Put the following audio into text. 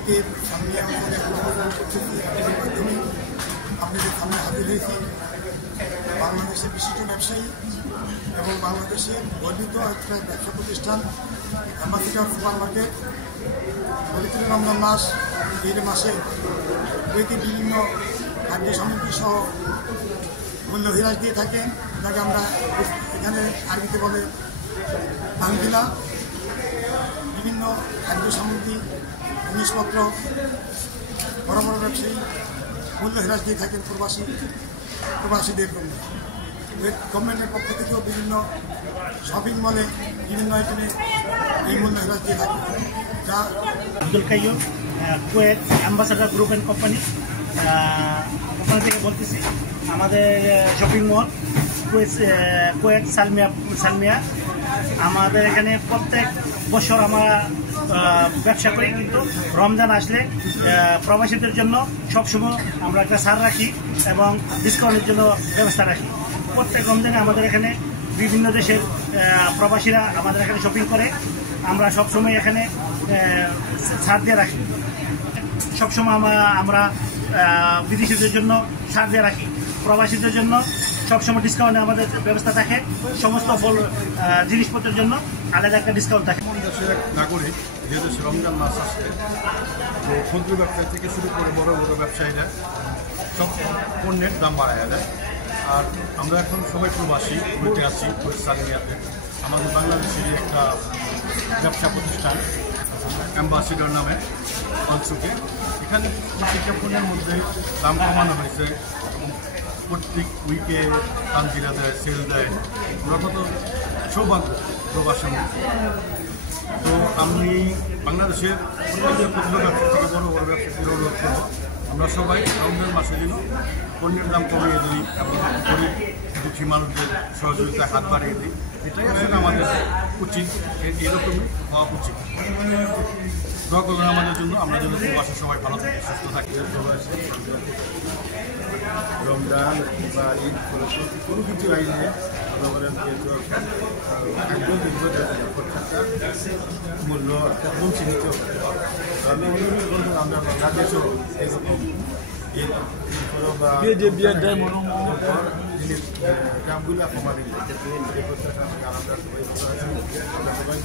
থেকে সামনে আমাদের মাধ্যমে আপনাদের সামনে হাজির হয়েছি বাংলাদেশের বিশিষ্ট ব্যবসায়ী এবং বাংলাদেশের গর্বিত একটা ব্যবসা প্রতিষ্ঠান অ্যাম্বাসিডর সুপার মার্কেট পবিত্র রমজান মাস এই মাসে বিভিন্ন খাদ্য সামগ্রী সহ মূল্য হ্রাস দিয়ে থাকেন, যাকে আমরা এখানে আরবিতে বলে বাংলা। বিভিন্ন খাদ্য সামগ্রী জিনিসপত্র বড় বড় ব্যবসায়ী মূল্য হ্রাস দিয়ে থাকেন প্রবাসীদের জন্য। গভর্নমেন্টের পক্ষ থেকেও বিভিন্ন শপিং মলে বিভিন্ন আইটেমে এই মূল্য হ্রাস দিয়ে থাকে। যা Abdul Qayyum, Kuwait ambassador group and company, ওখান থেকে বলতেছি। আমাদের শপিং মল কুয়েত সালমিয়া, আমাদের এখানে প্রত্যেক বছর আমরা ব্যবসা করি, কিন্তু রমজান আসলে প্রবাসীদের জন্য সবসময় আমরা একটা ছাড় রাখি এবং ডিসকাউন্টের জন্য ব্যবস্থা রাখি। প্রত্যেক রমজানে আমাদের এখানে বিভিন্ন দেশের প্রবাসীরা আমাদের এখানে শপিং করে, আমরা সবসময় এখানে ছাড় দিয়ে রাখি। সবসময় আমরা বিদেশিদের জন্য ছাড় দিয়ে রাখি, প্রবাসীদের জন্য সবসময় ডিসকাউন্টে আমাদের ব্যবস্থা থাকে। সমস্ত জিনিসপত্রের জন্য আলাদা একটা ডিসকাউন্ট থাকে। দেশের এক নাগরিক, যে দেশে রমজান মাস আসছে, তো ক্ষুদ্র ব্যবসায়ী থেকে শুরু করে বড় বড় ব্যবসায়ীরা সব পণ্যের দাম বাড়ায় দেয়। আর আমরা এখন সবাই প্রবাসী ঘুরতে আছি সালিয়াতে। আমাদের বাংলাদেশের একটা ব্যবসা প্রতিষ্ঠান অ্যাম্বাসিডর নামে অলসুকে, এখানে প্রত্যেকটা পণ্যের মধ্যে দাম কমানো হয়েছে। প্রত্যেক উইকে তানজিরা দেয়, সেল দেয়। আমরা কত সৌভাগ্য প্রবাসী। তো আমি বাংলাদেশের প্রত্যেকের ক্ষুদ্র ব্যবসা থেকে বড় বড় ব্যবসায়ীদের অনুরোধ করব, আমরা সবাই রমজান মাসে যেন পণ্যের দাম কমিয়ে দিই এবং গরিব দুঃখী মানুষদের সহযোগিতায় হাত বাড়িয়ে দিই। এটাই আসলে আমাদের উচিত, এরকমই হওয়া উচিত। দোয়া করবেন আমাদের জন্য, আমরা যেন প্রবাসী সবাই ভালো থাকি, সুস্থ থাকি। রমজান বা ঈদ কোনো কিছু আইনে জনগণের একজন মূল্য কমছে নিতে হবে। আমি আমরা বাংলাদেশেও এরকম ঈদ বা জিনিস দামগুলো কমানো আমরা সবাই